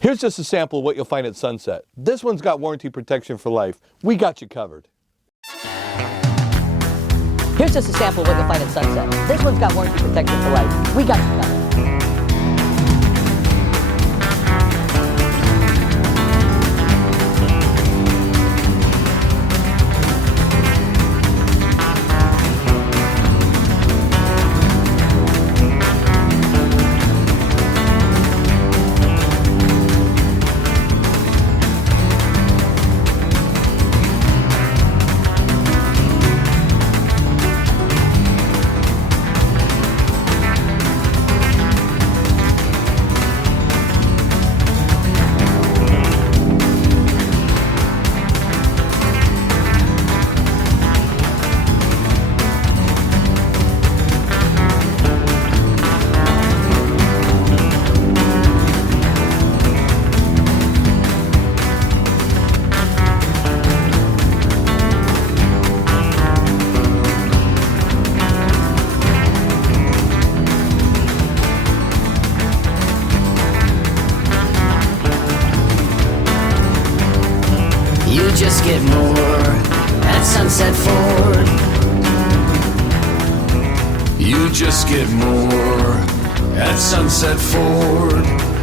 Here's just a sample of what you'll find at Sunset. This one's got warranty protection for life. We got you covered. Here's just a sample of what you'll find at Sunset. This one's got warranty protection for life. We got you covered. You just get more at Sunset Ford. You just get more at Sunset Ford.